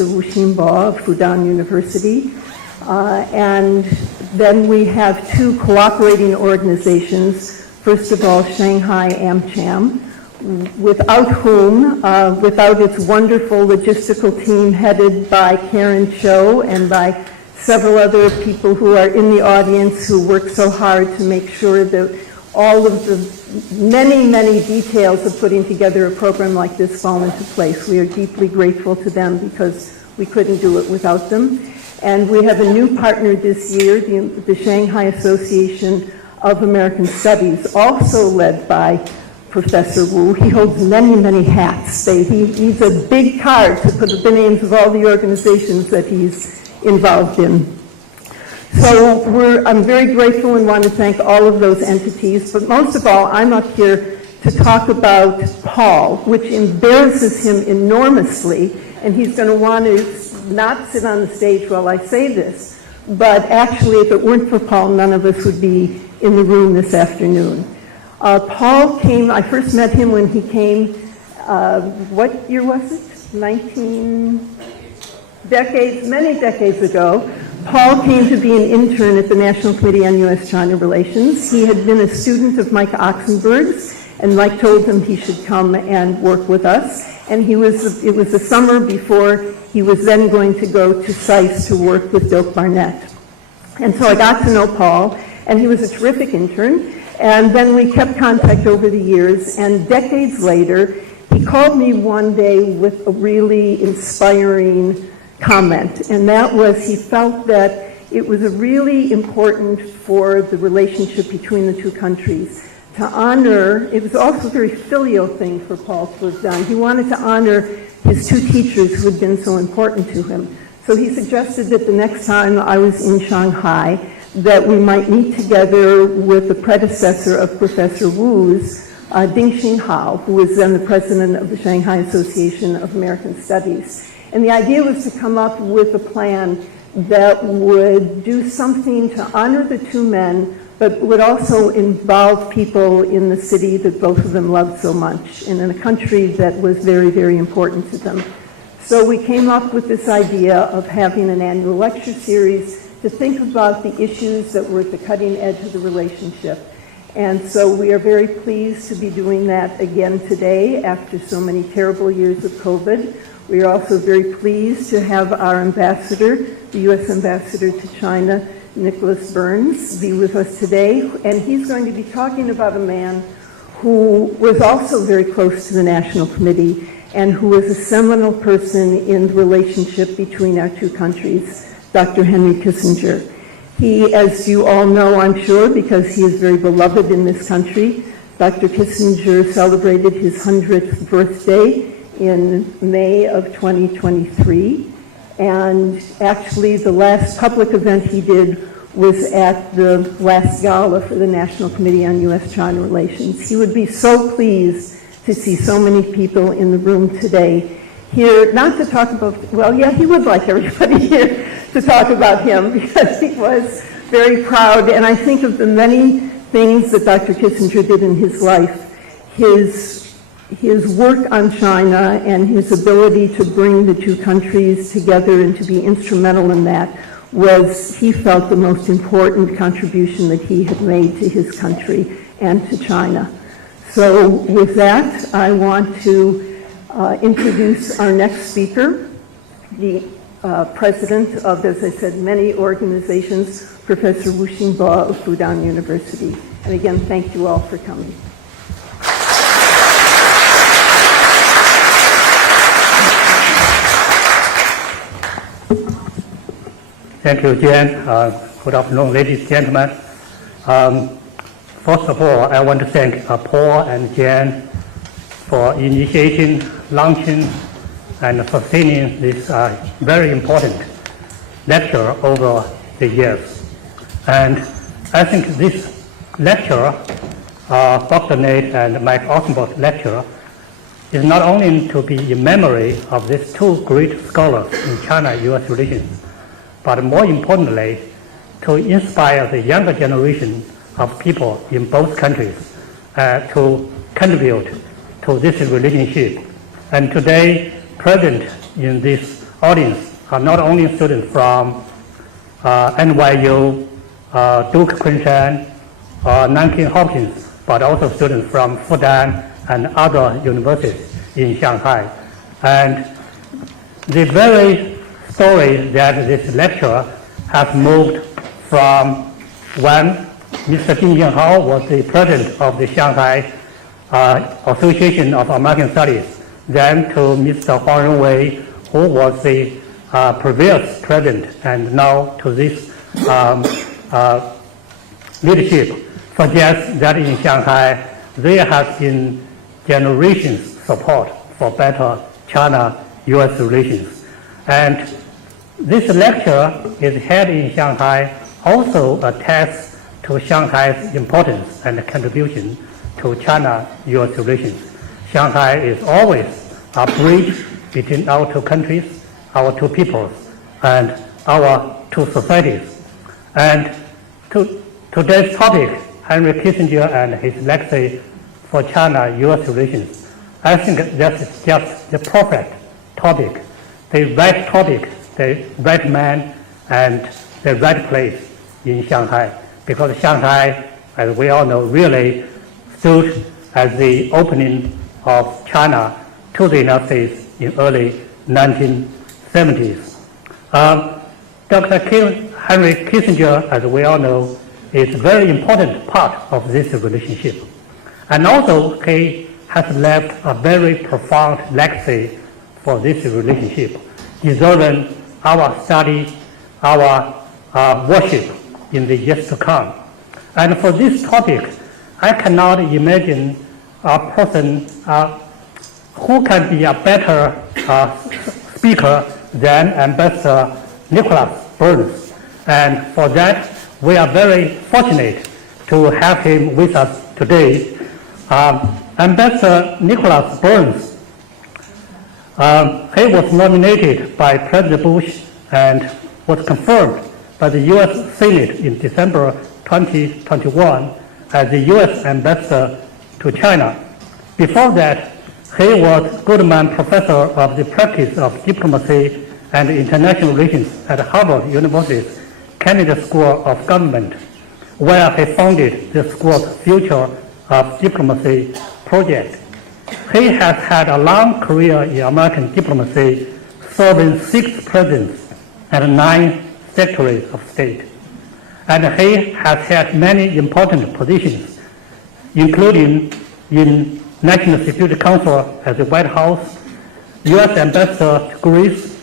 Professor Wu Xinbo of Fudan University. And then we have two cooperating organizations. First of all, Shanghai AmCham, without whom, without its wonderful logistical team headed by Karen Cho and by several other people who are in the audience who work so hard to make sure that all of the many, many details of putting together a program like this fall into place. We are deeply grateful to them because we couldn't do it without them. And we have a new partner this year, the Shanghai Association of American Studies, also led by Professor Wu. He holds many, many hats. He's a big card to put the names of all the organizations that he's involved in. So I'm very grateful and want to thank all of those entities, but most of all, I'm up here to talk about Paul, which embarrasses him enormously, and he's going to want to not sit on the stage while I say this, but actually, if it weren't for Paul, none of us would be in the room this afternoon. Paul came, I first met him when he came, what year was it? Many decades ago. Paul came to be an intern at the National Committee on U.S.-China Relations. He had been a student of Mike Oksenberg's, and Mike told him he should come and work with us. And it was the summer before he was then going to go to SAIS to work with 13th Barnett. And so I got to know Paul, and he was a terrific intern. And then we kept contact over the years, and decades later, he called me one day with a really inspiring comment, and that was he felt that it was really important for the relationship between the two countries to honor, it was also a very filial thing for Paul to have done. He wanted to honor his two teachers who had been so important to him. So he suggested that the next time I was in Shanghai, that we might meet together with the predecessor of Professor Wu's, Ding Xinghao, who was then the president of the Shanghai Association of American Studies. And the idea was to come up with a plan that would do something to honor the two men, but would also involve people in the city that both of them loved so much, and in a country that was very, very important to them. So we came up with this idea of having an annual lecture series to think about the issues that were at the cutting edge of the relationship. And so we are very pleased to be doing that again today after so many terrible years of COVID. We are also very pleased to have our ambassador, the U.S. ambassador to China, Nicolas be with us today. And he's going to be talking about a man who was also very close to the National Committee and who was a seminal person in the relationship between our two countries, Dr. Henry Kissinger. He, as you all know, I'm sure, because he is very beloved in this country, Dr. Kissinger celebrated his 100th birthday in May of 2023. And actually, the last public event he did was at the last gala for the National Committee on U.S.-China Relations. He would be so pleased to see so many people in the room today here, not to talk about, well, yeah, he would like everybody here to talk about him because he was very proud. And I think of the many things that Dr. Kissinger did in his life, his work on China and his ability to bring the two countries together and to be instrumental in that was, he felt, the most important contribution that he had made to his country and to China. So with that, I want to introduce our next speaker, the president of, as I said, many organizations, Professor Wu Xinbo of Fudan University. And again, thank you all for coming. Thank you, Jen. Good afternoon, ladies and gentlemen. First of all, I want to thank Paul and Jen for initiating, launching, and sustaining this very important lecture over the years. And I think this lecture, Dr. Nate and Mike Oksenberg's lecture, is not only to be in memory of these two great scholars in China-U.S. relations, but more importantly, to inspire the younger generation of people in both countries to contribute to this relationship. And today, present in this audience are not only students from NYU, Duke Queensland, or Nanking Hopkins, but also students from Fudan and other universities in Shanghai. And the very story that this lecture has moved from when Mr. Jin Jianhao was the president of the Shanghai Association of American Studies, then to Mr. Huang Renwei, who was the previous president, and now to this leadership, suggests that in Shanghai there has been generations support for better China-U.S. relations. And this lecture is held in Shanghai also attests to Shanghai's importance and contribution to China-U.S. relations. Shanghai is always a bridge between our two countries, our two peoples, and our two societies. And to today's topic, Henry Kissinger and his legacy for China-U.S. relations, I think that's just the perfect topic, the right topic, the right man, and the right place in Shanghai. Because Shanghai, as we all know, really stood as the opening of China to the United States in early 1970s. Dr. Henry Kissinger, as we all know, is a very important part of this relationship. And also, he has left a very profound legacy for this relationship, deserving our study, our worship in the years to come. And for this topic, I cannot imagine a person who can be a better speaker than Ambassador Nicolas Burns. And for that, we are very fortunate to have him with us today. Ambassador Nicolas Burns, he was nominated by President Bush and was confirmed by the U.S. Senate in December 2021 as the U.S. Ambassador to China. Before that, he was Goodman Professor of the Practice of Diplomacy and International Relations at Harvard University's Kennedy School of Government, where he founded the school's Future of Diplomacy project. He has had a long career in American diplomacy, serving 6 presidents and 9 secretaries of state. And he has had many important positions, including in National Security Council at the White House, U.S. Ambassador to Greece,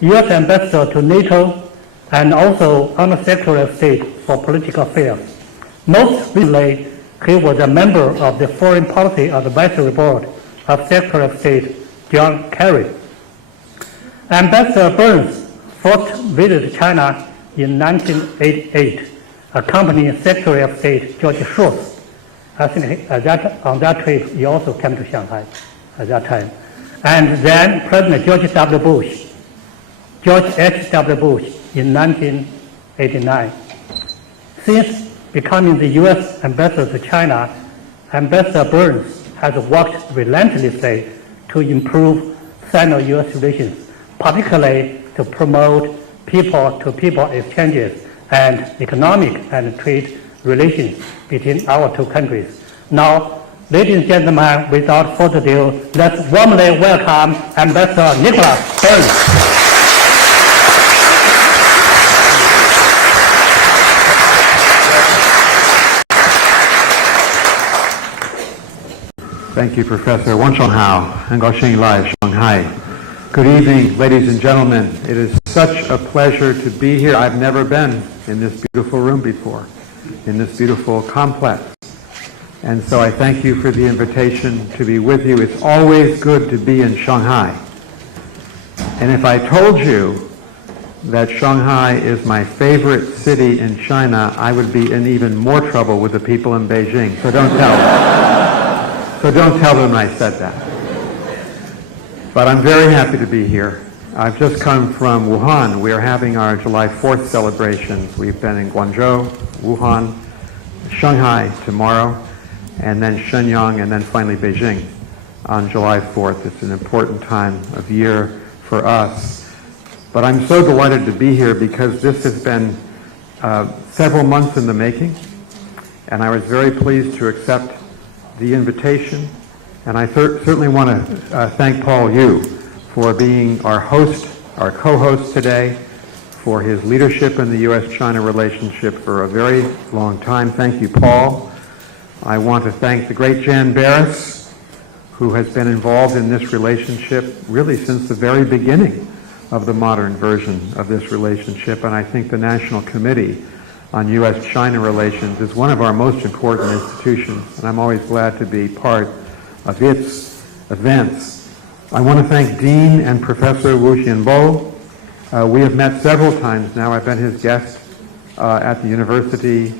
U.S. Ambassador to NATO, and also Under Secretary of State for Political Affairs. Most recently, he was a member of the Foreign Policy Advisory Board of Secretary of State John Kerry. Ambassador Burns first visited China in 1988, accompanying Secretary of State George Shultz. I think on that trip, he also came to Shanghai at that time. And then President George H.W. Bush in 1989. Since becoming the U.S. Ambassador to China, Ambassador Burns has worked relentlessly to improve Sino-U.S. relations, particularly to promote people-to-people exchanges and economic and trade relations between our two countries. Now, ladies and gentlemen, without further ado, let's warmly welcome Ambassador Nicolas Burns. Thank you, Professor. 晚上好，很高兴来Shanghai. Good evening, ladies and gentlemen. It is such a pleasure to be here. I've never been in this beautiful room before, in this beautiful complex. And so I thank you for the invitation to be with you. It's always good to be in Shanghai. And if I told you that Shanghai is my favorite city in China, I would be in even more trouble with the people in Beijing. So don't tell them. So don't tell them I said that. But I'm very happy to be here. I've just come from Wuhan. We are having our July 4th celebrations. We've been in Guangzhou, Wuhan, Shanghai tomorrow, and then Shenyang, and then finally Beijing on July 4th. It's an important time of year for us. But I'm so delighted to be here because this has been several months in the making, and I was very pleased to accept the invitation. And I certainly want to thank Paul Yu for being our host, our co-host today, for his leadership in the U.S.-China relationship for a very long time. Thank you, Paul. I want to thank the great Jan Barris, who has been involved in this relationship really since the very beginning of the modern version of this relationship. And I think the National Committee on U.S.-China relations is one of our most important institutions, and I'm always glad to be part of its events. I want to thank Dean and Professor Wu Xianbo. We have met several times now. I've been his guest at the university,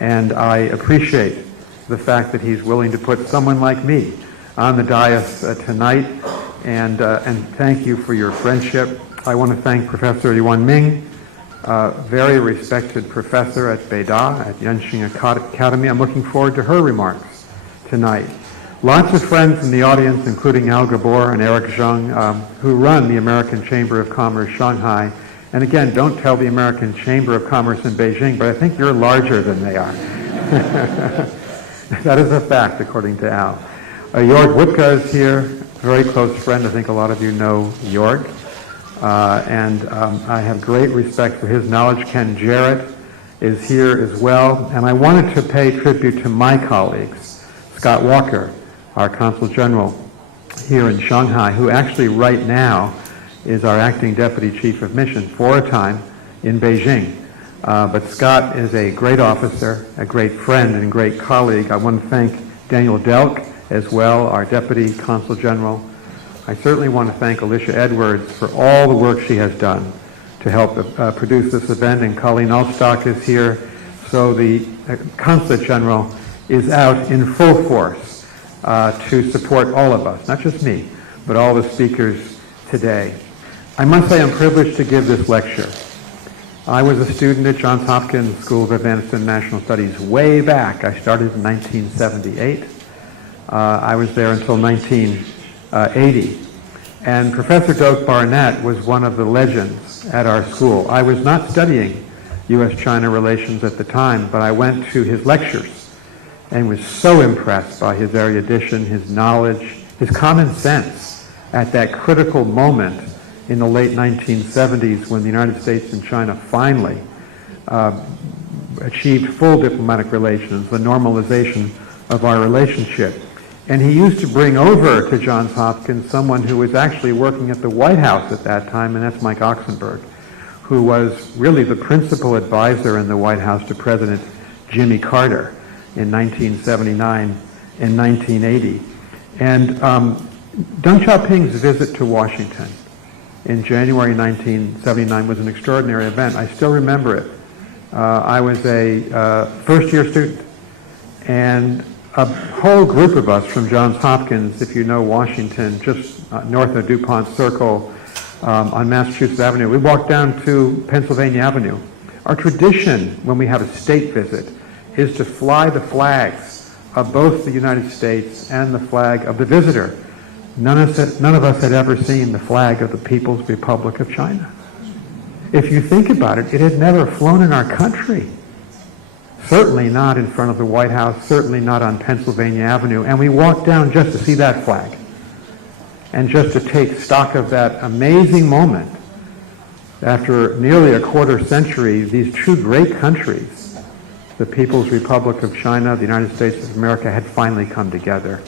and I appreciate the fact that he's willing to put someone like me on the dais tonight, and thank you for your friendship. I want to thank Professor Yuan Ming, very respected professor at Beida at Yanqing Academy. I'm looking forward to her remarks tonight. Lots of friends in the audience, including Al Gabor and Eric Zheng, who run the American Chamber of Commerce Shanghai. And again, don't tell the American Chamber of Commerce in Beijing, but I think you're larger than they are. That is a fact, according to Al. Jörg Wutka is here, very close friend. I think a lot of you know Jörg. And I have great respect for his knowledge. Ken Jarrett is here as well. And I wanted to pay tribute to my colleagues, Scott Walker, our Consul General here in Shanghai, who actually right now is our acting Deputy Chief of Mission for a time in Beijing. But Scott is a great officer, a great friend, and a great colleague. I want to thank Daniel Delk as well, our Deputy Consul General. I certainly want to thank Alicia Edwards for all the work she has done to help produce this event, and Colleen Allstock is here. So the Consulate General is out in full force to support all of us, not just me, but all the speakers today. I must say I'm privileged to give this lecture. I was a student at Johns Hopkins School of Advanced International Studies way back. I started in 1978. I was there until 1980. And Professor Doak Barnett was one of the legends at our school. I was not studying U.S.-China relations at the time, but I went to his lectures and was so impressed by his erudition, his knowledge, his common sense at that critical moment in the late 1970s when the United States and China finally achieved full diplomatic relations, the normalization of our relationship. And he used to bring over to Johns Hopkins someone who was actually working at the White House at that time, and that's Mike Oksenberg, who was really the principal advisor in the White House to President Jimmy Carter in 1979 and 1980. And Deng Xiaoping's visit to Washington in January 1979 was an extraordinary event. I still remember it. I was a first-year student, and a whole group of us from Johns Hopkins, if you know Washington, just north of DuPont Circle on Massachusetts Avenue, we walked down to Pennsylvania Avenue. Our tradition when we have a state visit is to fly the flags of both the United States and the flag of the visitor. None of us had ever seen the flag of the People's Republic of China. If you think about it, it had never flown in our country. Certainly not in front of the White House, certainly not on Pennsylvania Avenue. And we walked down just to see that flag and just to take stock of that amazing moment. After nearly a quarter century, these two great countries, the People's Republic of China, the United States of America, had finally come together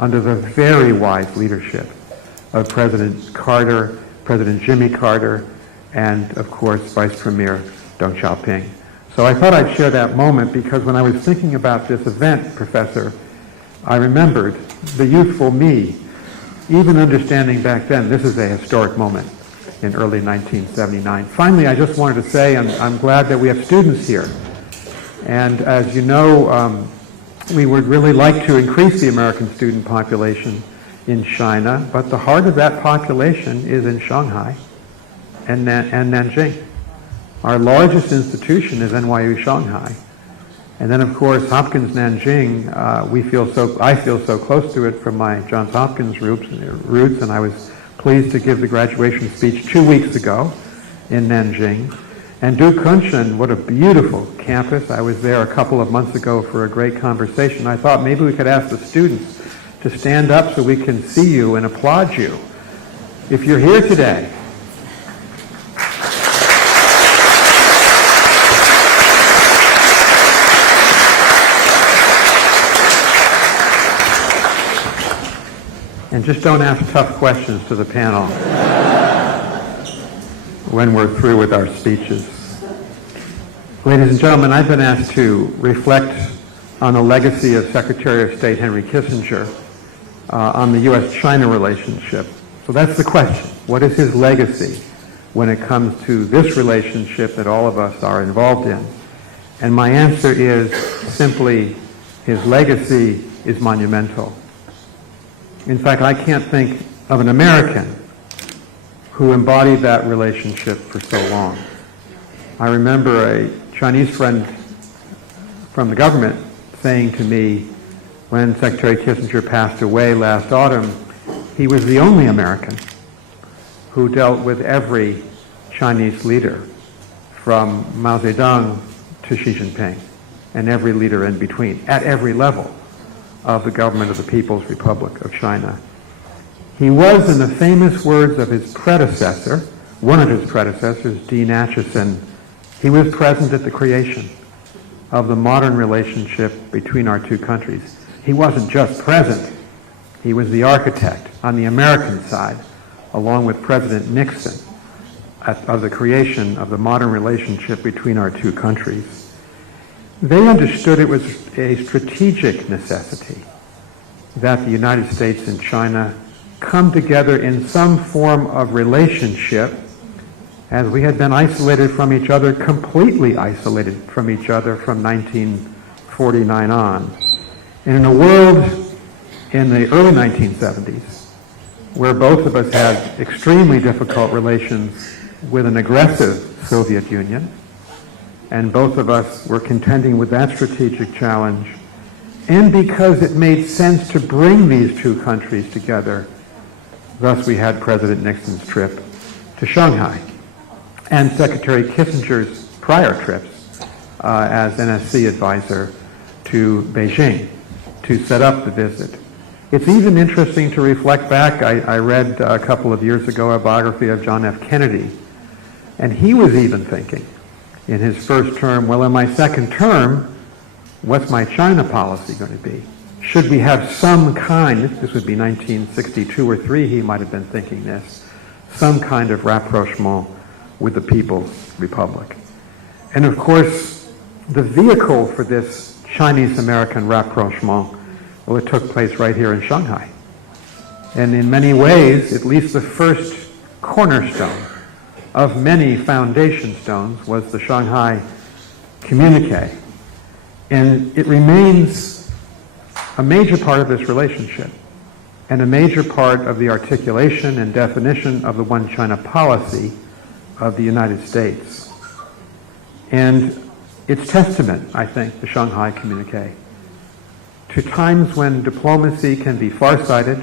under the very wise leadership of President Carter, President Jimmy Carter, and of course, Vice Premier Deng Xiaoping. So I thought I'd share that moment because when I was thinking about this event, Professor, I remembered the youthful me, even understanding back then this is a historic moment in early 1979. Finally, I just wanted to say I'm glad that we have students here. And as you know, we would really like to increase the American student population in China, but the heart of that population is in Shanghai and Nanjing. Our largest institution is NYU Shanghai. And then, of course, Hopkins Nanjing, I feel so close to it from my Johns Hopkins roots, and I was pleased to give the graduation speech 2 weeks ago in Nanjing. And Dukunshan, what a beautiful campus. I was there a couple of months ago for a great conversation. I thought maybe we could ask the students to stand up so we can see you and applaud you. If you're here today, and just don't ask tough questions to the panel when we're through with our speeches. Ladies and gentlemen, I've been asked to reflect on the legacy of Secretary of State Henry Kissinger on the U.S.-China relationship. So that's the question. What is his legacy when it comes to this relationship that all of us are involved in? And my answer is simply, his legacy is monumental. In fact, I can't think of an American who embodied that relationship for so long. I remember a Chinese friend from the government saying to me when Secretary Kissinger passed away last autumn, he was the only American who dealt with every Chinese leader, from Mao Zedong to Xi Jinping, and every leader in between, at every level of the government of the People's Republic of China. He was, in the famous words of his predecessor, one of his predecessors, Dean Acheson, he was present at the creation of the modern relationship between our two countries. He wasn't just present, he was the architect on the American side, along with President Nixon, of the creation of the modern relationship between our two countries. They understood it was a strategic necessity that the United States and China come together in some form of relationship, as we had been isolated from each other, completely isolated from each other from 1949 on. And in a world in the early 1970s, where both of us had extremely difficult relations with an aggressive Soviet Union, and both of us were contending with that strategic challenge, and because it made sense to bring these two countries together, thus we had President Nixon's trip to Shanghai and Secretary Kissinger's prior trips as NSC advisor to Beijing to set up the visit. It's even interesting to reflect back. I read a couple of years ago a biography of John F. Kennedy, and he was even thinking in his first term, well, in my second term, what's my China policy going to be? Should we have some kind, this would be 1962 or 3, he might have been thinking this, some kind of rapprochement with the People's Republic. And of course, the vehicle for this Chinese-American rapprochement, well, it took place right here in Shanghai. And in many ways, at least the first cornerstone of many foundation stones was the Shanghai Communique. And it remains a major part of this relationship and a major part of the articulation and definition of the One China policy of the United States. And it's testament, I think, the Shanghai Communique, to times when diplomacy can be farsighted,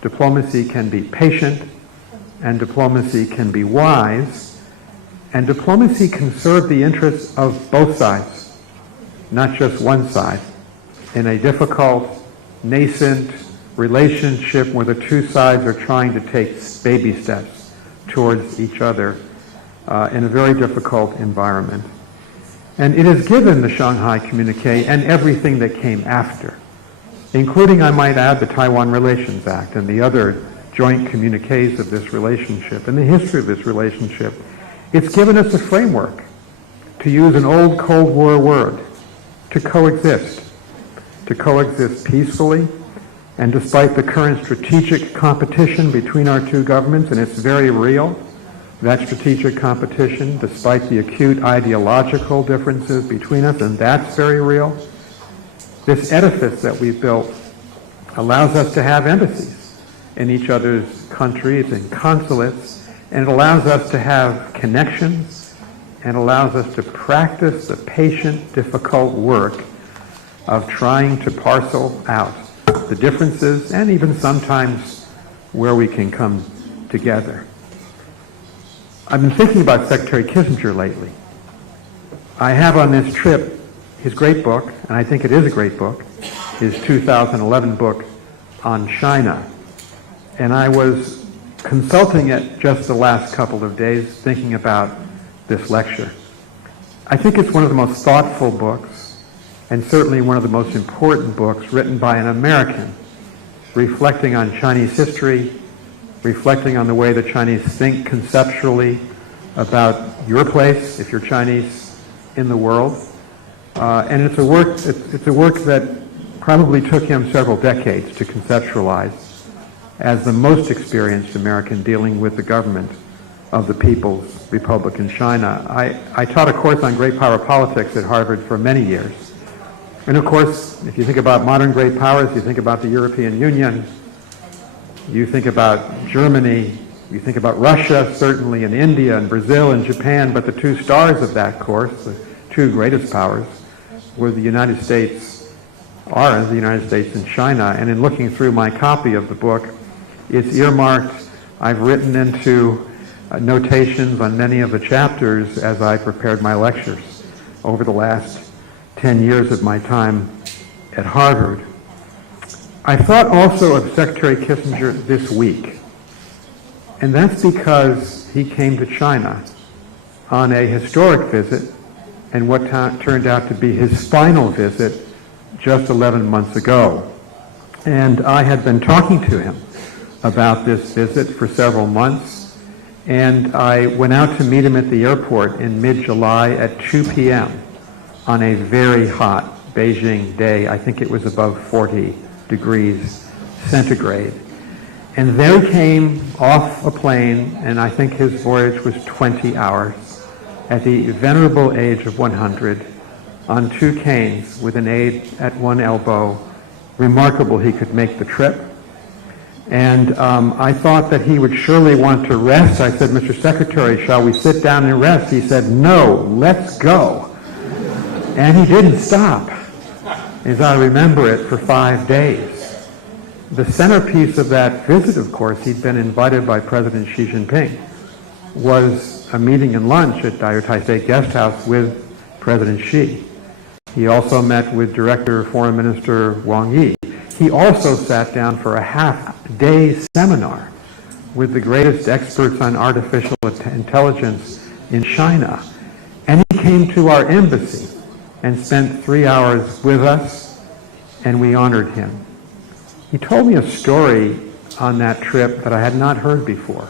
diplomacy can be patient, and diplomacy can be wise, and diplomacy can serve the interests of both sides, not just one side, in a difficult, nascent relationship where the two sides are trying to take baby steps towards each other in a very difficult environment. And it has given the Shanghai Communique and everything that came after, including, I might add, the Taiwan Relations Act and the other joint communiques of this relationship and the history of this relationship. It's given us a framework, to use an old Cold War word, to coexist peacefully, and despite the current strategic competition between our two governments, and it's very real, that strategic competition, despite the acute ideological differences between us, and that's very real, this edifice that we've built allows us to have embassies in each other's countries and consulates, and it allows us to have connections and allows us to practice the patient, difficult work of trying to parcel out the differences and even sometimes where we can come together. I've been thinking about Secretary Kissinger lately. I have on this trip his great book, and I think it is a great book, his 2011 book on China. And I was consulting it just the last couple of days, thinking about this lecture. I think it's one of the most thoughtful books, and certainly one of the most important books written by an American, reflecting on Chinese history, reflecting on the way the Chinese think conceptually about your place, if you're Chinese, in the world. And it's a work that probably took him several decades to conceptualize as the most experienced American dealing with the government of the People's Republic in China. I taught a course on great power politics at Harvard for many years. And of course, if you think about modern great powers, you think about the European Union, you think about Germany, you think about Russia, certainly, and India, and Brazil, and Japan, but the two stars of that course, the two greatest powers, were the United States, are the United States and China. And in looking through my copy of the book, it's earmarked. I've written into notations on many of the chapters as I prepared my lectures over the last 10 years of my time at Harvard. I thought also of Secretary Kissinger this week, and that's because he came to China on a historic visit and what turned out to be his final visit just 11 months ago. And I had been talking to him about this visit for several months, and I went out to meet him at the airport in mid-July at 2 p.m. on a very hot Beijing day. I think it was above 40 degrees centigrade. And there he came off a plane, and I think his voyage was 20 hours, at the venerable age of 100, on two canes with an aide at one elbow. Remarkable he could make the trip. And I thought that he would surely want to rest. I said, Mr. Secretary, shall we sit down and rest? He said, no, let's go. And he didn't stop, as I remember it, for 5 days. The centerpiece of that visit, of course, he'd been invited by President Xi Jinping, was a meeting and lunch at Diaoyu Taipei Guest House with President Xi. He also met with Director Foreign Minister Wang Yi. He also sat down for a half-day seminar with the greatest experts on artificial intelligence in China. And he came to our embassy and spent 3 hours with us, and we honored him. He told me a story on that trip that I had not heard before,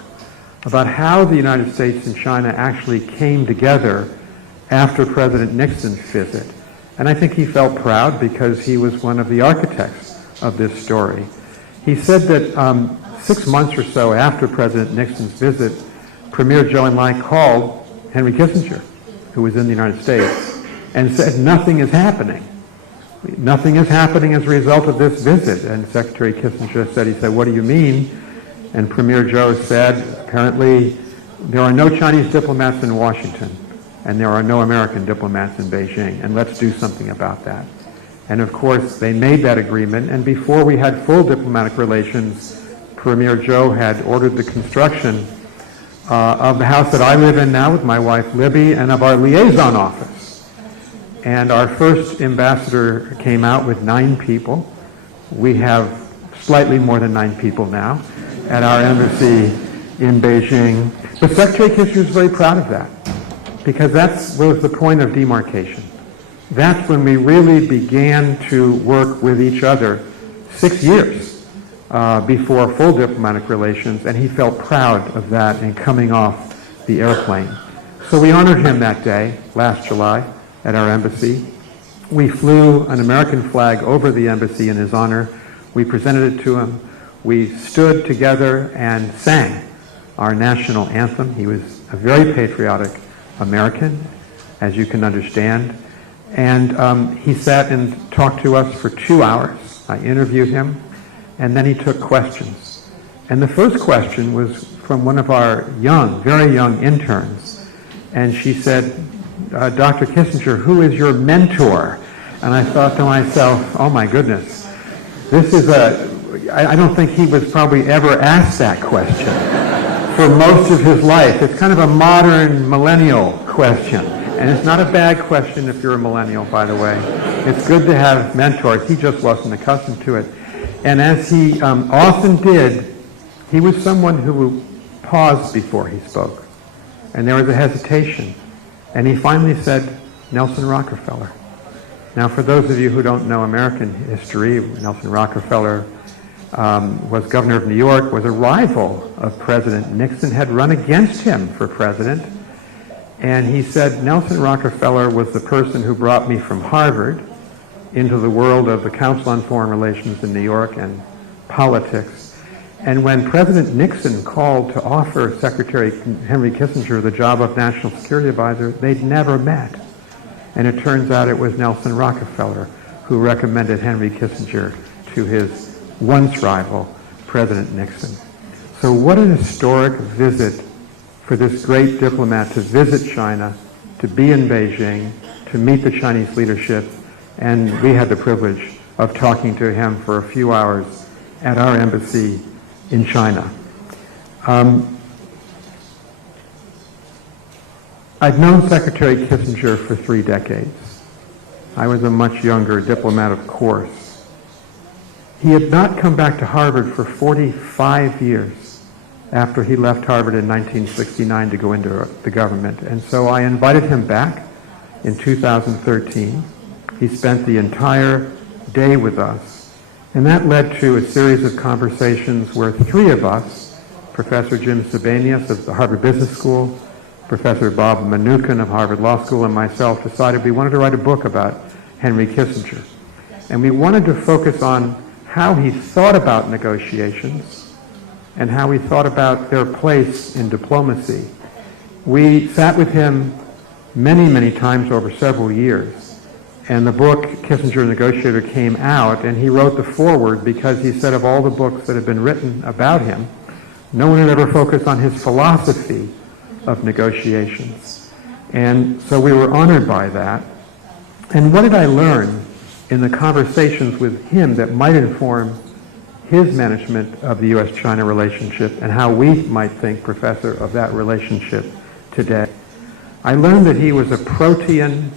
about how the United States and China actually came together after President Nixon's visit. And I think he felt proud because he was one of the architects of this story. He said that 6 months or so after President Nixon's visit, Premier Zhou Enlai called Henry Kissinger, who was in the United States, and said, nothing is happening. Nothing is happening as a result of this visit. And Secretary Kissinger said, he said, what do you mean? And Premier Zhou said, apparently, there are no Chinese diplomats in Washington, and there are no American diplomats in Beijing, and let's do something about that. And of course, they made that agreement, and before we had full diplomatic relations, Premier Zhou had ordered the construction of the house that I live in now with my wife Libby, and of our liaison office. And our first ambassador came out with 9 people. We have slightly more than 9 people now at our embassy in Beijing. But Secretary Kissinger is very proud of that, because that was the point of demarcation. That's when we really began to work with each other 6 years before full diplomatic relations, and he felt proud of that in coming off the airplane. So we honored him that day, last July, at our embassy. We flew an American flag over the embassy in his honor. We presented it to him. We stood together and sang our national anthem. He was a very patriotic American, as you can understand. And he sat and talked to us for 2 hours. I interviewed him, and then he took questions. And the first question was from one of our young, very young interns. And she said, Dr. Kissinger, who is your mentor? And I thought to myself, oh my goodness, this is I don't think he was probably ever asked that question. for most of his life. It's kind of a modern millennial question. And it's not a bad question if you're a millennial, by the way. It's good to have mentors. He just wasn't accustomed to it. And as he often did, he was someone who paused before he spoke. And there was a hesitation. And he finally said, Nelson Rockefeller. Now, for those of you who don't know American history, Nelson Rockefeller was governor of New York, was a rival of President Nixon, had run against him for president. And he said, Nelson Rockefeller was the person who brought me from Harvard into the world of the Council on Foreign Relations in New York and politics. And when President Nixon called to offer Secretary Henry Kissinger the job of National Security Advisor, they'd never met. And it turns out it was Nelson Rockefeller who recommended Henry Kissinger to his once rival, President Nixon. So what an historic visit for this great diplomat to visit China, to be in Beijing, to meet the Chinese leadership, and we had the privilege of talking to him for a few hours at our embassy in China. I've known Secretary Kissinger for 3 decades. I was a much younger diplomat, of course. He had not come back to Harvard for 45 years after he left Harvard in 1969 to go into the government. And so I invited him back in 2013. He spent the entire day with us. And that led to a series of conversations where 3 of us, Professor Jim Sebenius of the Harvard Business School, Professor Bob Mnookin of Harvard Law School, and myself decided we wanted to write a book about Henry Kissinger. And we wanted to focus on how he thought about negotiations and how he thought about their place in diplomacy. We sat with him many, many times over several years. And the book, Kissinger Negotiator, came out, and he wrote the foreword because he said of all the books that have been written about him, no one had ever focused on his philosophy of negotiations. And so we were honored by that. And what did I learn in the conversations with him that might inform his management of the U.S.-China relationship and how we might think, Professor, of that relationship today? I learned that he was a protean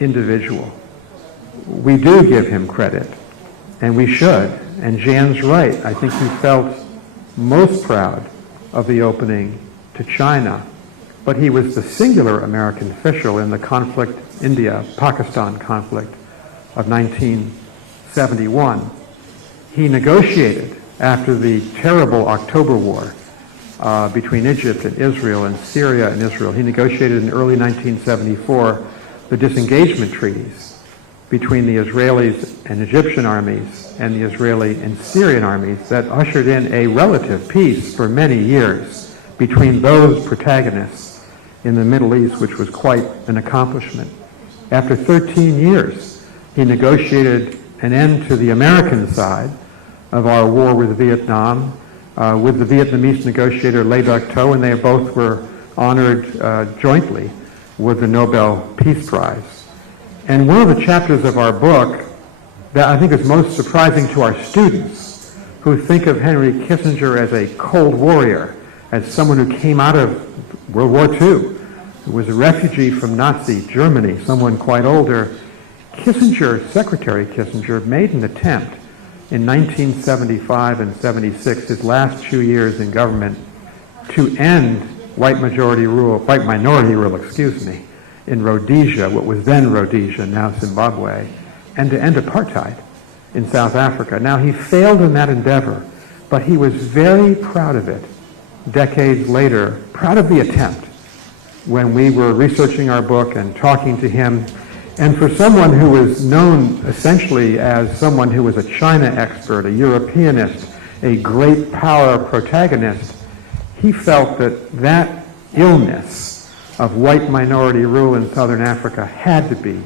individual. We do give him credit, and we should. And Jan's right. I think he felt most proud of the opening to China. But he was the singular American official in the conflict, India-Pakistan conflict of 1971. He negotiated after the terrible October War between Egypt and Israel and Syria and Israel. He negotiated in early 1974 the disengagement treaties between the Israelis and Egyptian armies and the Israeli and Syrian armies that ushered in a relative peace for many years between those protagonists in the Middle East, which was quite an accomplishment. After 13 years, he negotiated an end to the American side of our war with Vietnam with the Vietnamese negotiator Le Duc Tho, and they both were honored jointly with the Nobel Peace Prize. And one of the chapters of our book that I think is most surprising to our students, who think of Henry Kissinger as a cold warrior, as someone who came out of World War II, who was a refugee from Nazi Germany, someone quite older. Kissinger, Secretary Kissinger, made an attempt in 1975 and 76, his last 2 years in government, to end white minority rule, in Rhodesia, what was then Rhodesia, now Zimbabwe, and to end apartheid in South Africa. Now, he failed in that endeavor, but he was very proud of it decades later, proud of the attempt when we were researching our book and talking to him. And for someone who was known essentially as someone who was a China expert, a Europeanist, a great power protagonist, he felt that that illness of white minority rule in Southern Africa had to be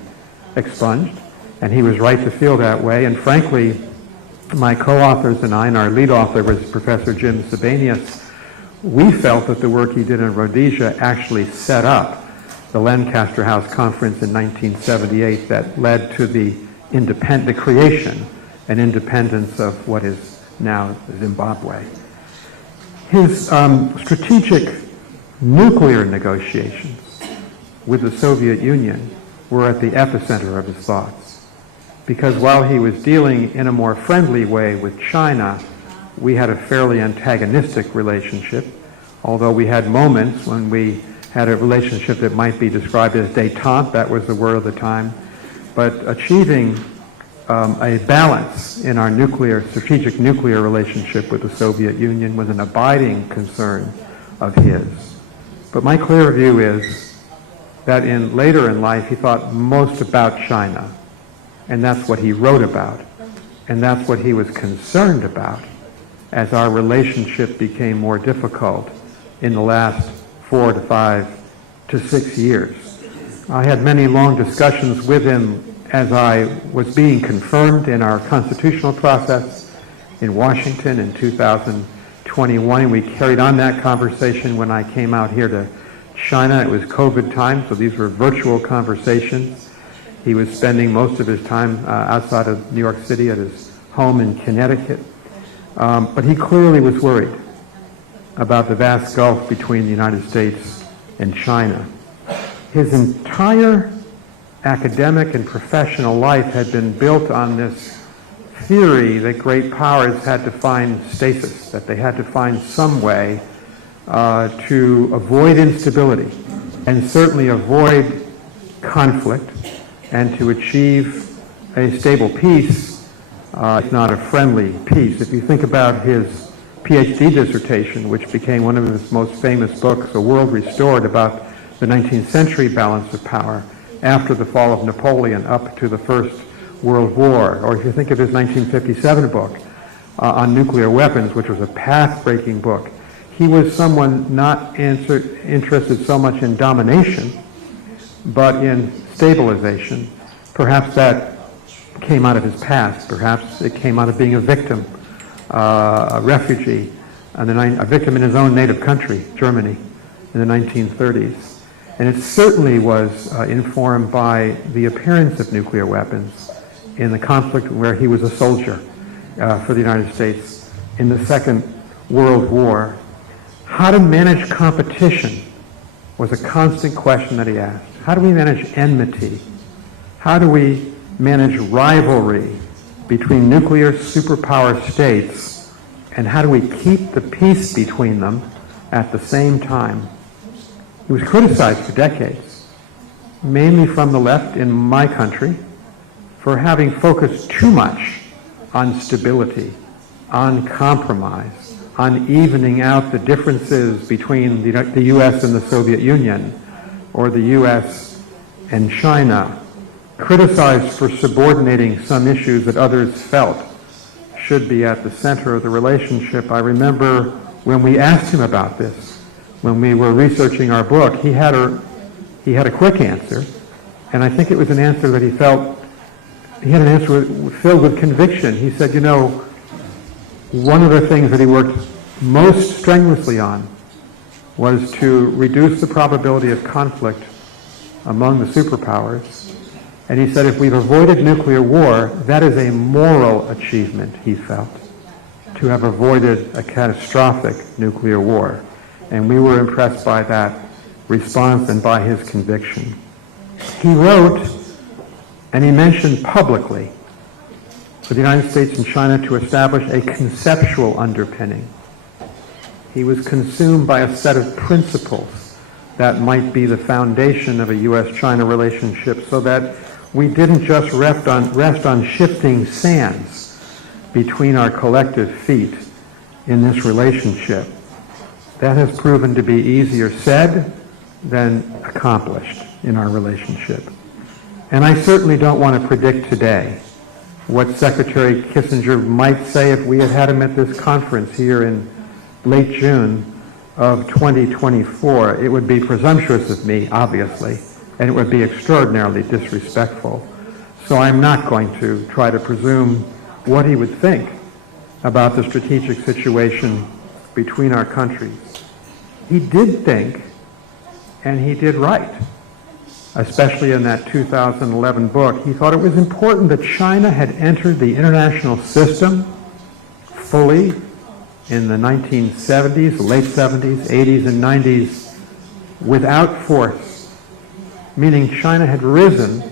expunged, and he was right to feel that way. And frankly, my co-authors and I, and our lead author was Professor Jim Sebenius, we felt that the work he did in Rhodesia actually set up the Lancaster House Conference in 1978 that led to the creation and independence of what is now Zimbabwe. His strategic nuclear negotiations with the Soviet Union were at the epicenter of his thoughts. Because while he was dealing in a more friendly way with China, we had a fairly antagonistic relationship, although we had moments when we had a relationship that might be described as détente, that was the word of the time. But achieving a balance in our strategic nuclear relationship with the Soviet Union was an abiding concern of his. But my clear view is that later in life he thought most about China, and that's what he wrote about, and that's what he was concerned about as our relationship became more difficult in the last 4 to 5 to 6 years. I had many long discussions with him as I was being confirmed in our constitutional process in Washington in 2021. We carried on that conversation when I came out here to China. It was COVID time, so these were virtual conversations. He was spending most of his time outside of New York City at his home in Connecticut. But he clearly was worried about the vast gulf between the United States and China. His entire academic and professional life had been built on this theory that great powers had to find stasis, that they had to find some way to avoid instability and certainly avoid conflict and to achieve a stable peace, if not a friendly peace. If you think about his PhD dissertation, which became one of his most famous books, A World Restored, about the 19th century balance of power after the fall of Napoleon up to the First World War, or if you think of his 1957 book on nuclear weapons, which was a path-breaking book, he was someone not interested so much in domination, but in stabilization. Perhaps that came out of his past. Perhaps it came out of being a victim, a refugee, a victim in his own native country, Germany, in the 1930s. And it certainly was informed by the appearance of nuclear weapons in the conflict where he was a soldier for the United States in the Second World War. How to manage competition was a constant question that he asked. How do we manage enmity? How do we manage rivalry between nuclear superpower states? And how do we keep the peace between them at the same time? He was criticized for decades, mainly from the left in my country, for having focused too much on stability, on compromise, on evening out the differences between the U.S. and the Soviet Union, or the U.S. and China, criticized for subordinating some issues that others felt should be at the center of the relationship. I remember when we asked him about this, when we were researching our book, he had a quick answer, and I think it was an answer that he felt, he had an answer filled with conviction. He said, one of the things that he worked most strenuously on was to reduce the probability of conflict among the superpowers. And he said, if we've avoided nuclear war, that is a moral achievement, he felt, to have avoided a catastrophic nuclear war. And we were impressed by that response and by his conviction. He wrote, and he mentioned publicly, for the United States and China to establish a conceptual underpinning. He was consumed by a set of principles that might be the foundation of a U.S.-China relationship, so that we didn't just rest on shifting sands between our collective feet in this relationship. That has proven to be easier said than accomplished in our relationship. And I certainly don't want to predict today what Secretary Kissinger might say if we had had him at this conference here in late June of 2024. It would be presumptuous of me, obviously, and it would be extraordinarily disrespectful. So I'm not going to try to presume what he would think about the strategic situation between our countries. He did think, and he did write, especially in that 2011 book. He thought it was important that China had entered the international system fully in the 1970s, the late 70s, 80s, and 90s without force, meaning China had risen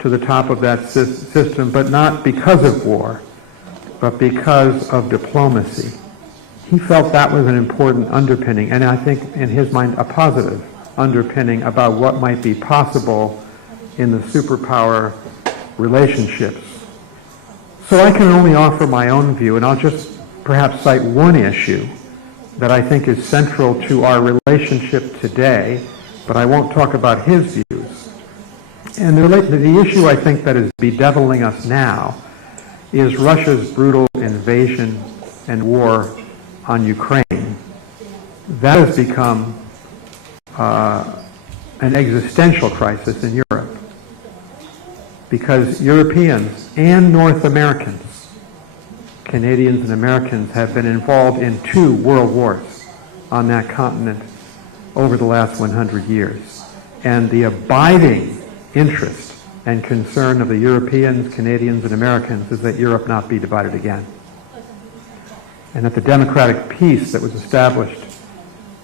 to the top of that system, but not because of war, but because of diplomacy. He felt that was an important underpinning, and I think in his mind a positive underpinning about what might be possible in the superpower relationships. So I can only offer my own view, and I'll just perhaps cite one issue that I think is central to our relationship today, but I won't talk about his views. And the issue I think that is bedeviling us now is Russia's brutal invasion and war on Ukraine. That has become an existential crisis in Europe because Europeans and North Americans, Canadians and Americans, have been involved in 2 world wars on that continent over the last 100 years. And the abiding interest and concern of the Europeans, Canadians, and Americans is that Europe not be divided again. And that the democratic peace that was established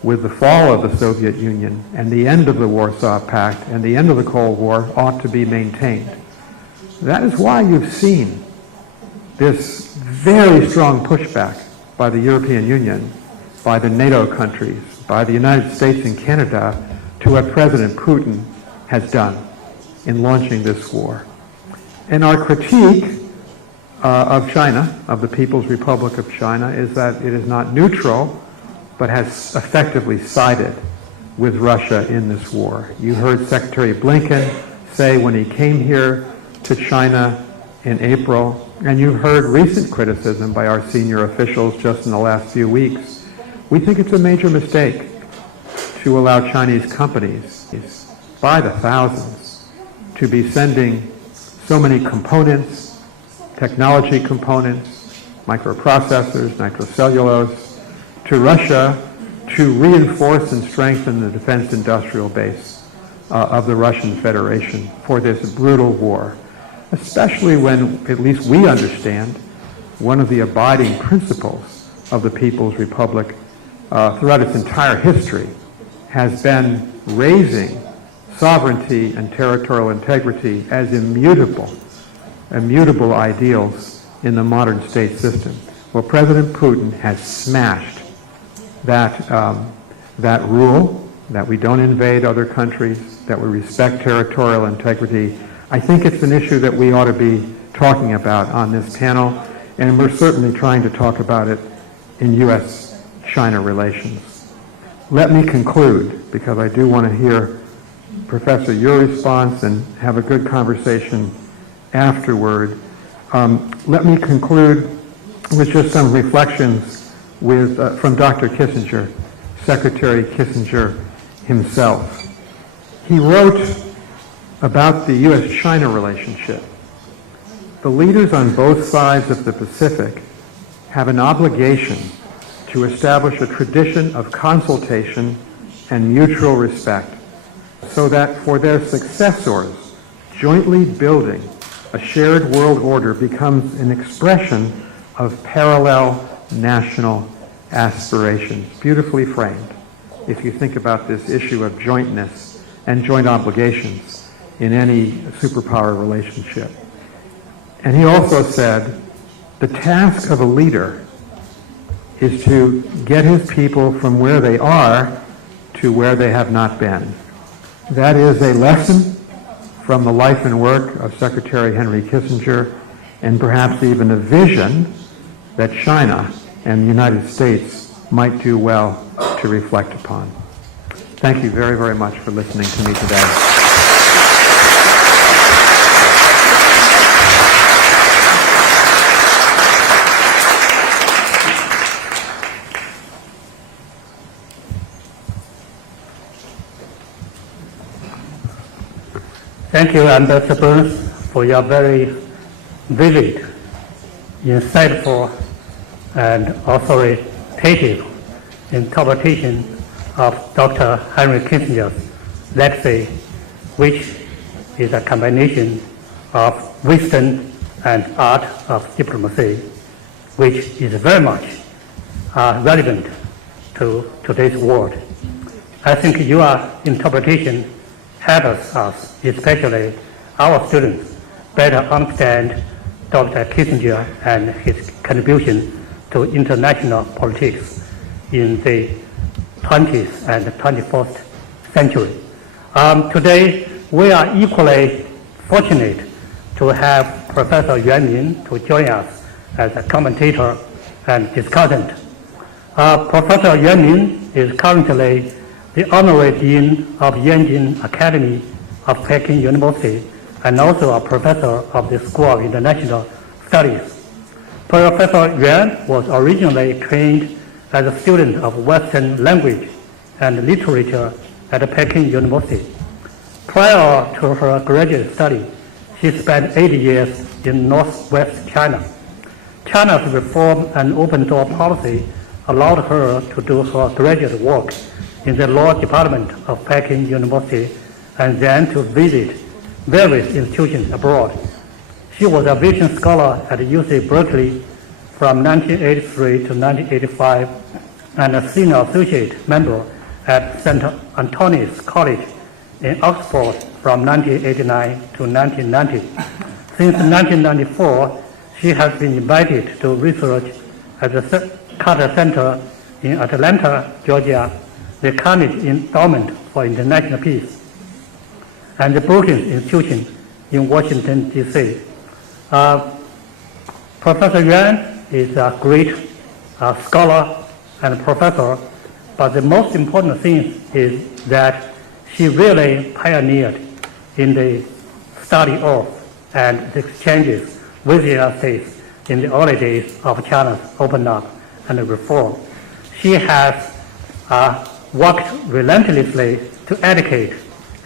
with the fall of the Soviet Union and the end of the Warsaw Pact and the end of the Cold War ought to be maintained. That is why you've seen this very strong pushback by the European Union, by the NATO countries, by the United States and Canada to what President Putin has done in launching this war. And our critique of China, of the People's Republic of China, is that it is not neutral, but has effectively sided with Russia in this war. You heard Secretary Blinken say when he came here to China in April, and you heard recent criticism by our senior officials just in the last few weeks. We think it's a major mistake to allow Chinese companies, by the thousands, to be sending so many components, technology components, microprocessors, nitrocellulose, to Russia to reinforce and strengthen the defense industrial base of the Russian Federation for this brutal war, especially when, at least we understand, one of the abiding principles of the People's Republic throughout its entire history has been raising sovereignty and territorial integrity as immutable ideals in the modern state system. Well, President Putin has smashed that rule, that we don't invade other countries, that we respect territorial integrity. I think it's an issue that we ought to be talking about on this panel, and we're certainly trying to talk about it in U.S.-China relations. Let me conclude, because I do want to hear, Professor, your response and have a good conversation afterward. Let me conclude with just some reflections from Dr. Kissinger, Secretary Kissinger himself. He wrote about the U.S.-China relationship. The leaders on both sides of the Pacific have an obligation to establish a tradition of consultation and mutual respect so that for their successors, jointly building a shared world order becomes an expression of parallel national aspirations. Beautifully framed, if you think about this issue of jointness and joint obligations in any superpower relationship. And he also said, the task of a leader is to get his people from where they are to where they have not been. That is a lesson from the life and work of Secretary Henry Kissinger, and perhaps even a vision that China and the United States might do well to reflect upon. Thank you very, very much for listening to me today. Thank you, Ambassador Burns, for your very vivid, insightful, and authoritative interpretation of Dr. Henry Kissinger's legacy, which is a combination of wisdom and art of diplomacy, which is very much relevant to today's world. I think your interpretation helps us, especially our students, better understand Dr. Kissinger and his contribution to international politics in the 20th and 21st century. Today, we are equally fortunate to have Professor Yuan Min to join us as a commentator and discussant. Professor Yuan Min is currently the Honorary Dean of Yanjin Academy of Peking University and also a professor of the School of International Studies. Professor Yuan was originally trained as a student of Western language and literature at Peking University. Prior to her graduate study, she spent 8 years in Northwest China. China's reform and open door policy allowed her to do her graduate work in the law department of Peking University and then to visit various institutions abroad. She was a visiting scholar at UC Berkeley from 1983 to 1985 and a senior associate member at St. Antonius College in Oxford from 1989 to 1990. Since 1994, she has been invited to research at the Carter Center in Atlanta, Georgia, the Carnegie Endowment for International Peace, and the Brookings Institution in Washington, D.C. Professor Yuan is a great scholar and professor, but the most important thing is that she really pioneered in the study of and the exchanges with the United States in the early days of China's open up and reform. She has worked relentlessly to educate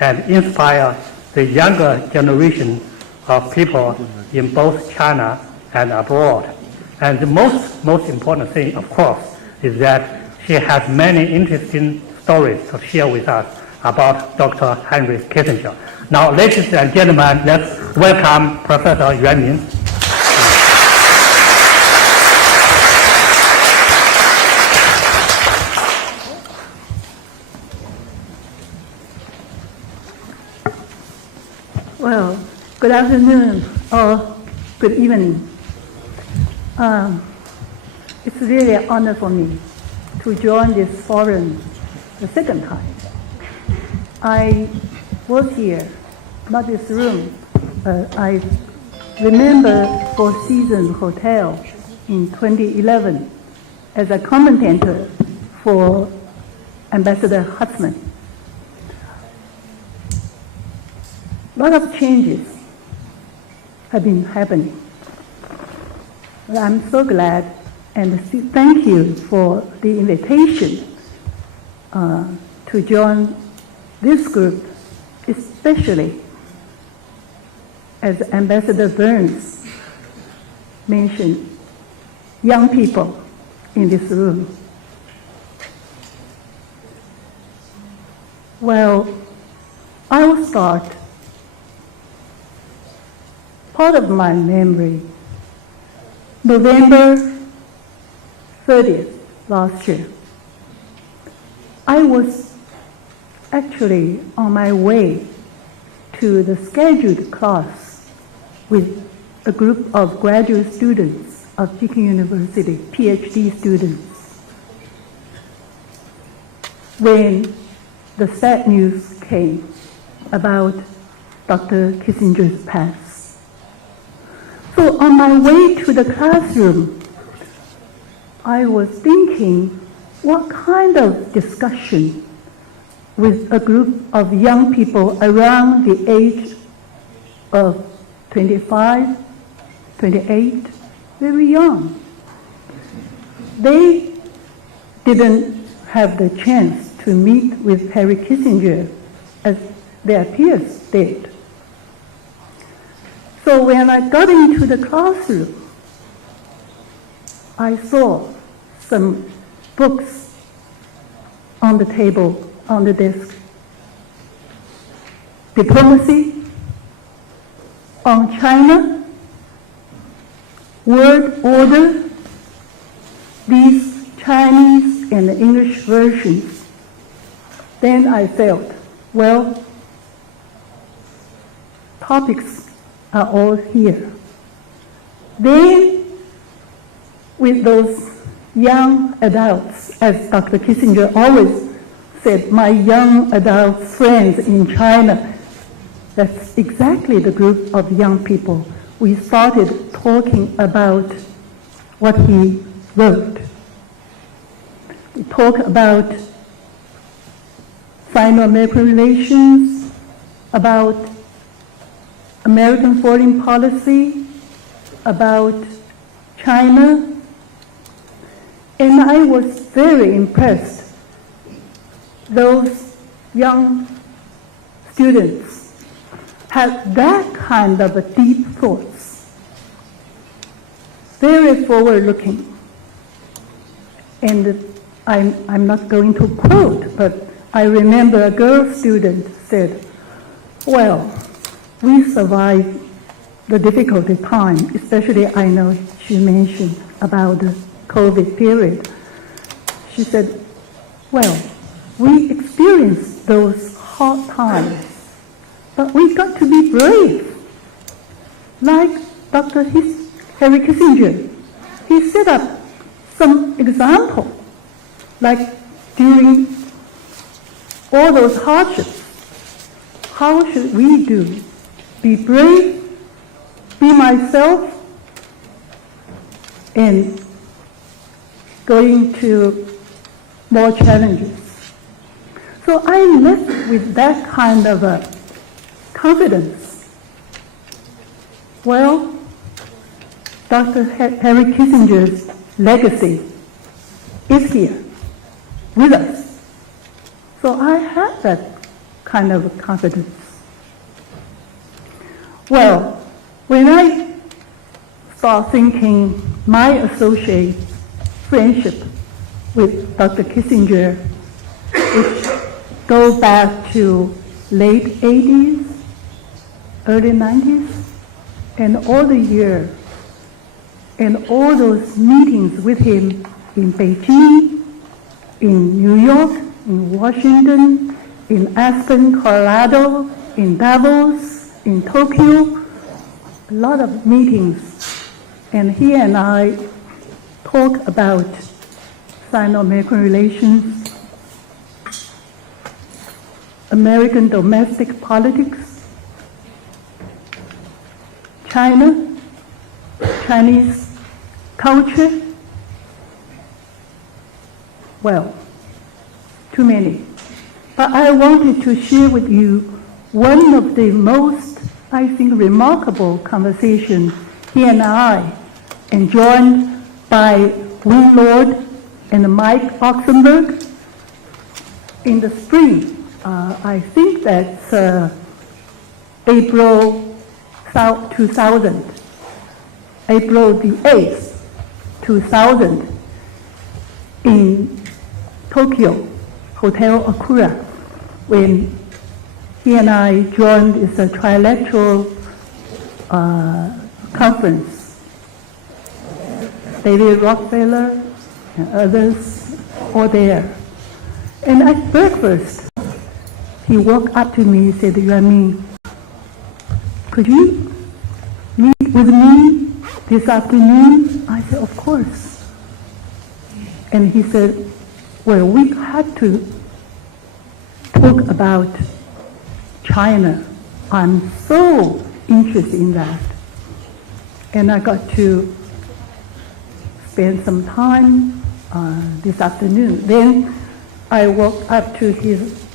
and inspire the younger generation of people in both China and abroad. And the most important thing, of course, is that she has many interesting stories to share with us about Dr. Henry Kissinger. Now, ladies and gentlemen, let's welcome Professor Yuan Min. Well, good afternoon or good evening. It's really an honor for me to join this forum the second time. I was here, not this room. I remember Four Seasons Hotel in 2011 as a commentator for Ambassador Huntsman. A lot of changes have been happening. But I'm so glad and thank you for the invitation to join this group, especially as Ambassador Burns mentioned, young people in this room. Well, I will start part of my memory. November 30th last year, I was actually on my way to the scheduled class with a group of graduate students of Peking University, PhD students, when the sad news came about Dr. Kissinger's pass. So on my way to the classroom, I was thinking, what kind of discussion with a group of young people around the age of 25, 28, very young. They didn't have the chance to meet with Harry Kissinger as their peers did. So when I got into the classroom, I saw some books on the table, on the desk. Diplomacy, on China, World Order, these Chinese and English versions. Then I felt, well, topics are all here. Then, with those young adults, as Dr. Kissinger always said, my young adult friends in China, that's exactly the group of young people. We started talking about what he wrote. We talked about Sino-American relations, about American foreign policy, about China, and I was very impressed. Those young students had that kind of deep thoughts, very forward-looking. And I'm not going to quote, but I remember a girl student said, well, we survived the difficult time, especially I know she mentioned about the COVID period. She said, well, we experienced those hard times, but we got to be brave. Like Dr. Henry Kissinger, he set up some example, like during all those hardships, how should we do? Be brave, be myself, and going to more challenges. So I left with that kind of a confidence. Well, Dr. Henry Kissinger's legacy is here with us. So I had that kind of confidence. Well, when I start thinking my associate friendship with Dr. Kissinger, which go back to late 80s, early 90s, and all the years, and all those meetings with him in Beijing, in New York, in Washington, in Aspen, Colorado, in Davos, in Tokyo, a lot of meetings. And he and I talk about Sino-American relations, American domestic politics, China, Chinese culture. Well, too many. But I wanted to share with you one of the most, I think, remarkable conversations he and I enjoyed by Win Lord and Mike Oksenberg in the spring. I think that's April 2000, April the 8th, 2000, in Tokyo, Hotel Akura, when he and I joined this trilateral conference. David Rockefeller and others all there. And at breakfast, he walked up to me and said, Yuanming, could you meet with me this afternoon? I said, of course. And he said, well, we had to talk about China. I'm so interested in that. And I got to spend some time this afternoon. Then I walked up to his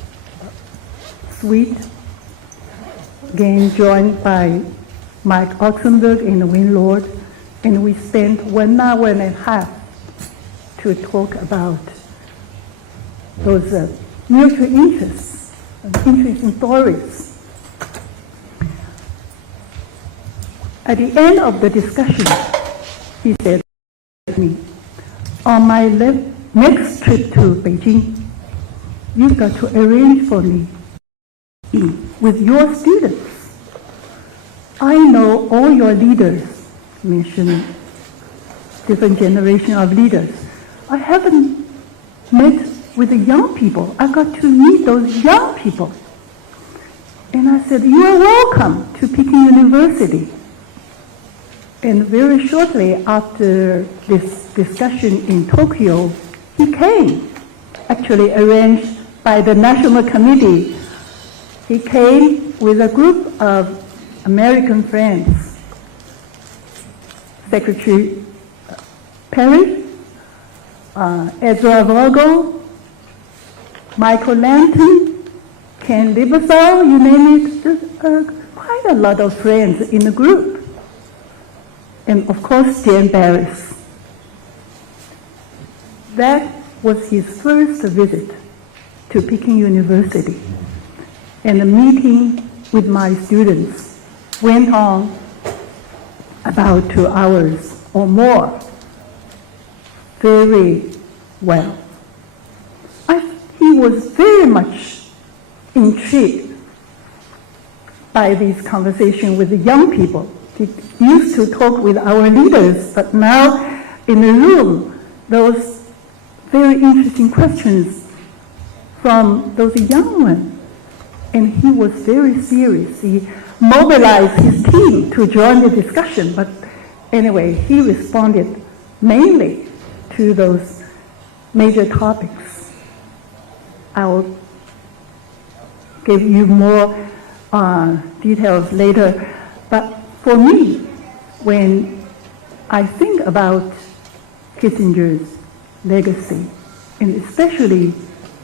suite, again joined by Mike Oksenberg and Win Lord, and we spent 1 hour and a half to talk about those mutual interests, interesting stories. At the end of the discussion, he said to me, on my next trip to Beijing, you've got to arrange for me with your students. I know all your leaders, mentioned different generation of leaders. I haven't met with the young people. I got to meet those young people. And I said, you are welcome to Peking University. And very shortly after this discussion in Tokyo, he came, actually arranged by the National Committee. He came with a group of American friends, Secretary Perry, Ezra Vogel, Michael Lanton, Ken Libersau, you name it, there's quite a lot of friends in the group. And of course, Jan Barris. That was his first visit to Peking University. And the meeting with my students went on about 2 hours or more. Very well. He was very much intrigued by these conversations with the young people. He used to talk with our leaders, but now in the room, those very interesting questions from those young ones. And he was very serious. He mobilized his team to join the discussion, but anyway, he responded mainly to those major topics. I'll give you more details later, but for me, when I think about Kissinger's legacy, and especially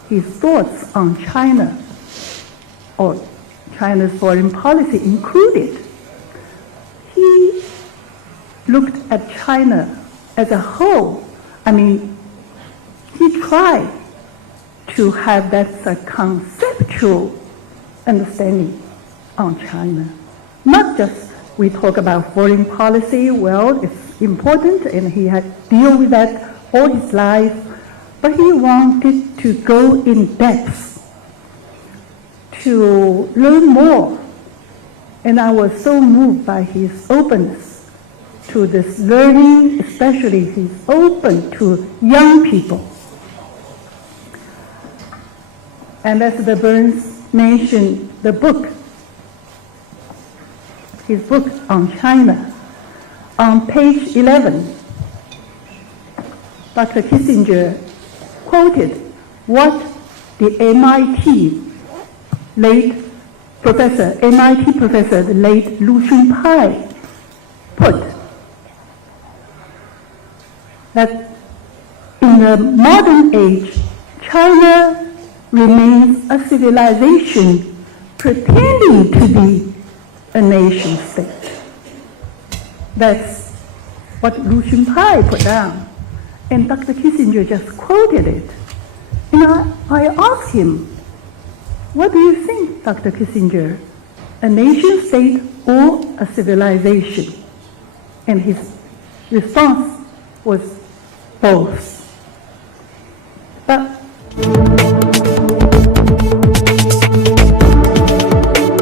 his thoughts on China, or China's foreign policy included, he looked at China as a whole. I mean, he tried to have that conceptual understanding on China. Not just we talk about foreign policy, well, it's important, and he had to deal with that all his life, but he wanted to go in depth to learn more. And I was so moved by his openness to this learning, especially he's open to young people. Ambassador Burns mentioned the book, his book on China. On page 11, Dr. Kissinger quoted what the MIT professor, the late Lu Xunpai, put, that in the modern age, China remains a civilization pretending to be a nation state. That's what Lu Xunpai put down. And Dr. Kissinger just quoted it. And I asked him, what do you think, Dr. Kissinger, a nation state or a civilization? And his response was both.